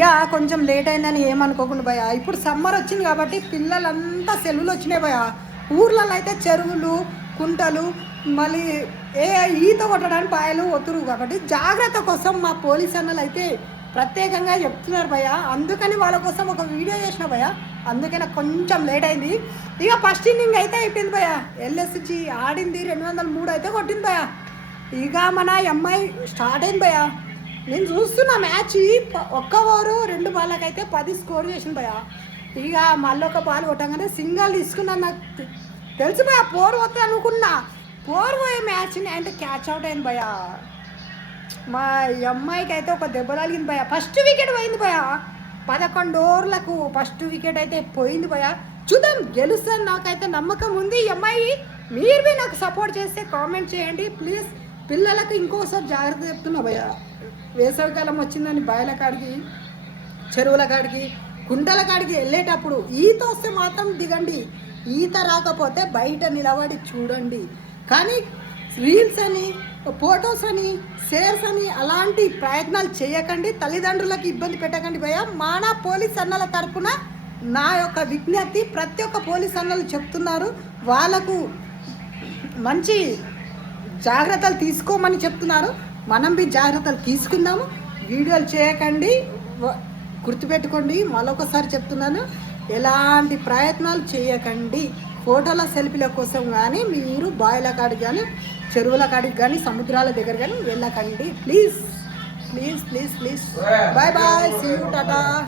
Yeah కొంచెం late అయిందని ఏమనుకోకుండా భయ. ఇప్పుడు సమ్మర్ వచ్చింది కాబట్టి పిల్లలంతా సెలవులు వచ్చినాయి భయ. ఊర్లలో అయితే చెరువులు కుంటలు మళ్ళీ ఈత కొట్టడానికి బాయలు ఒత్తురు కాబట్టి జాగ్రత్త కోసం మా పోలీస్ అన్నలు అయితే ప్రత్యేకంగా చెప్తున్నారు భయ. అందుకని వాళ్ళ కోసం ఒక వీడియో చేసిన భయ. అందుకే నాకు కొంచెం లేట్ అయింది. ఇక ఫస్ట్ ఇన్నింగ్ అయితే అయిపోయింది భయ. ఎల్ఎస్జి ఆడింది 203 అయితే కొట్టింది భయ. ఇక మన అమ్మాయి స్టార్ట్ అయింది భయ. నేను చూస్తున్నా మ్యాచ్. ఒక్క ఓవరు 2 బాళ్ళకైతే 10 స్కోర్ చేసింది భయ. ఇక మళ్ళీ ఒక బాల్ కొట్టగానే సింగల్ తీసుకున్నా. నాకు తెలుసు భయ 4 వస్తుంది అనుకున్నా. 4 పోయే మ్యాచ్ని అంటే క్యాచ్ అవుట్ అయింది భయ. మా అమ్మాయికి అయితే ఒక దెబ్బ తగిలింది భయ. ఫస్ట్ వికెట్ పోయింది భయ. 11 ఓవర్లకు ఫస్ట్ వికెట్ అయితే పోయింది భయ. చూద్దాం గెలుస్తాను, నాకైతే నమ్మకం ఉంది. ఈ అమ్మాయి మీరు నాకు సపోర్ట్ చేస్తే కామెంట్ చేయండి ప్లీజ్. పిల్లలకు ఇంకోసారి జాగ్రత్త చెప్తున్నా భయ. వేసవికాలం వచ్చిందని బాయిల కాడికి చెరువుల కాడికి కుంటల కాడికి వెళ్ళేటప్పుడు ఈత వస్తే మాత్రం దిగండి. ఈత రాకపోతే బయట నిలబడి చూడండి. కానీ రీల్స్ అని ఫొటోస్ అని షేర్స్ అని అలాంటి ప్రయత్నాలు చేయకండి. తల్లిదండ్రులకు ఇబ్బంది పెట్టకండి భయ. మన పోలీస్ అన్నల తరపున నా యొక్క విజ్ఞప్తి. ప్రతి ఒక్క పోలీస్ అన్నలు చెప్తున్నారు, వాళ్ళకు మంచి జాగ్రత్తలు తీసుకోమని చెప్తున్నారు. మనం బి జాగ్రత్తలు తీసుకుందాము. వీడియోలు చేయకండి, గుర్తుపెట్టుకోండి. మరొకసారి చెప్తున్నాను, ఎలాంటి ప్రయత్నాలు చేయకండి. ఫోటోల సెల్ఫీల కోసం కానీ మీరు బాయిల కాడికి కానీ చెరువుల కాడికి కానీ సముద్రాల దగ్గర కానీ వెళ్ళకండి please please please please. Bye bye, see you, Tata.